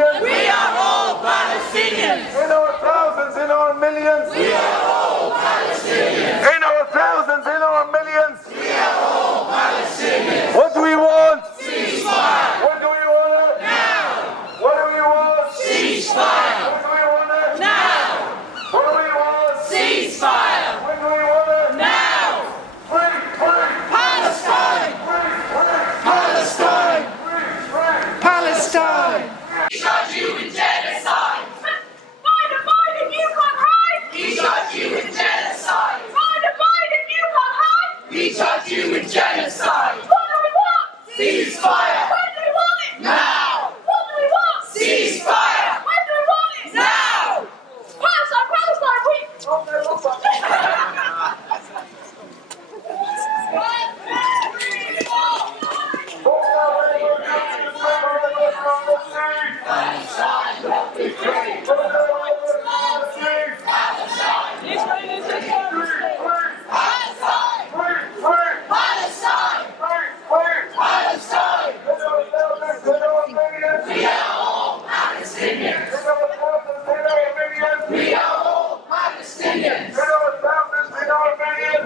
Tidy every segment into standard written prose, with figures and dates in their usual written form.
millions. We are all Palestinians. In our thousands, in our millions. We are all Palestinians. In our thousands, in our millions. We are all Palestinians. What do we want? Ceasefire. What do we want? Now. What do we want? Ceasefire. What do we want? Now. What do we want? Ceasefire. When do we want? Now. Free, free. Palestine. Free, free. Palestine. Free, free. Palestine. We charge you with genocide. Biden, you can't hide! We charge you with genocide. Biden, you can't hide! We charge you with genocide. What do we want? Ceasefire. When do we want it? Now. What do we want? Ceasefire. When do we want it? Now. Palestine, we... Palestine will be free. Palestine. Palestine. We are all Palestinians. We are all Palestinians.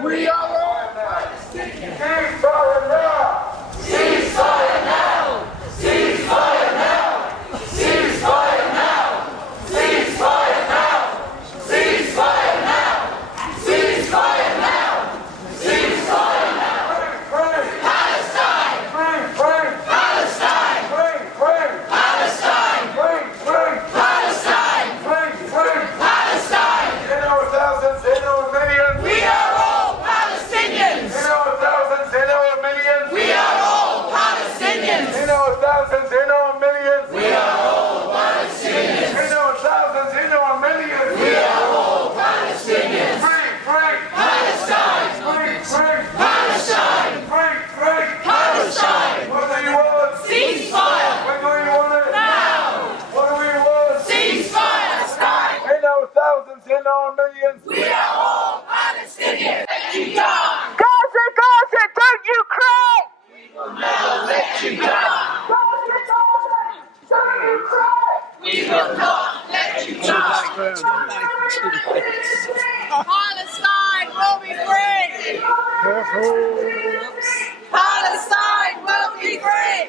We are all Palestinians. Ceasefire now. Ceasefire now. Ceasefire now. Ceasefire now. Ceasefire now. Ceasefire now. Ceasefire now. Palestine. Palestine. Palestine. Palestine. Palestine. In our thousands, in our millions. We are all Palestinians. In our thousands, in our millions. We are all Palestinians. In our thousands, in our millions. We are all Palestinians. In our thousands, in our millions. We are all Palestinians. Free, free. Palestine. Free, free. Palestine. Free, free. Palestine. What do you want? Ceasefire. When do we want it? Now. What do we want? Ceasefire. In our thousands, in our millions. We are all Palestinians. Let you down. Gaza, Gaza, don't you cry! We will never let you down. Gaza, Gaza, don't you cry! We will not let you down. Palestine will be free! Palestine will be free!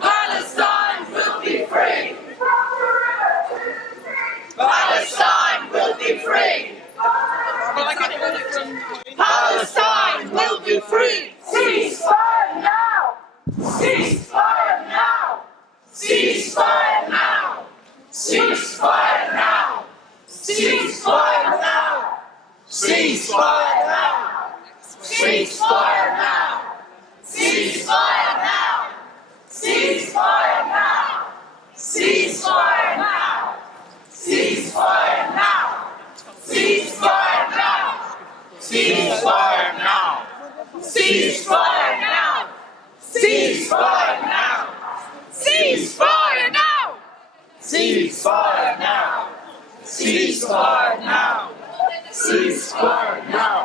Palestine will be free. Palestine will be free. Palestine will be free. Ceasefire now! Ceasefire now. Ceasefire now. Ceasefire now. Ceasefire now. Ceasefire now. Ceasefire now. Ceasefire now. Ceasefire now. Ceasefire now. Ceasefire now. Ceasefire now. Ceasefire now. Ceasefire now. Ceasefire now. Ceasefire now! Ceasefire now. Ceasefire now. Ceasefire now.